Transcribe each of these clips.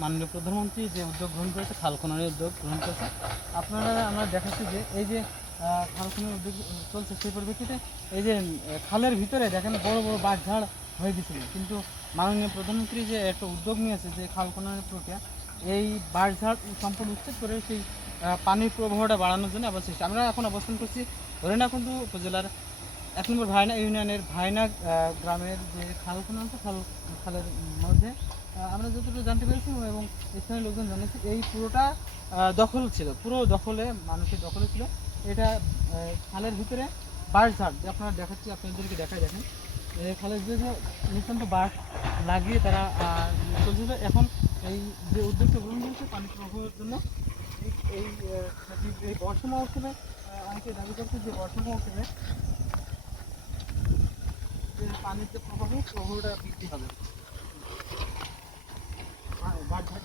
মাননীয় প্রধানমন্ত্রী যে উদ্যোগ গ্রহণ করেছে, খাল খননের উদ্যোগ গ্রহণ করেছে, আমরা দেখাচ্ছি যে এই যে খাল খননের উদ্যোগ চলছে, সেই পরিপ্রেক্ষিতে এই যে খালের ভিতরে দেখেন বড় বড় বাঁশঝাড় হয়ে গেছিল, কিন্তু মাননীয় প্রধানমন্ত্রী যে একটা উদ্যোগ নিয়েছে যে খাল খননের প্রক্রিয়া, এই বাঁশঝাড় সম্পূর্ণ উচ্ছেদ করে সেই পানির প্রবাহটা বাড়ানোর জন্য আবার চেষ্টা। আমরা এখন অবস্থান করছি হরিণাকুণ্ডু উপজেলার 1 নম্বর ভায়না ইউনিয়নের ভায়না গ্রামের যে খাল খনন আছে, খালের মধ্যে আমরা যতটুকু জানতে পেরেছি এবং স্থানীয় লোকজন জানিয়েছে, এই পুরোটা দখল ছিল, পুরো দখলে, মানুষের দখলে ছিল। এটা খালের ভিতরে বাঁশঝাড় যে আপনারা দেখাচ্ছি, আপনাদেরকে দেখাই, দেখেন খালের ভিতরে নিতান্ত বাঁশ লাগিয়ে তারা চলছিল। এখন এই যে উদ্যোগটা গ্রহণ করেছে পানি প্রবাহের জন্য, এই এই বর্ষা মৌসুমে অনেকে দাবি করছে যে বর্ষা মৌসুমে যে পানির যে প্রবাহটা বৃদ্ধি হবে। বাঁশঝাড়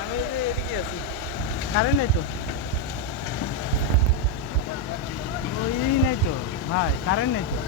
আমি যে এদিকে আছি, কারেন্ট নেই তো, ওই নেই তো ভাই, কারেন্ট নেই তো।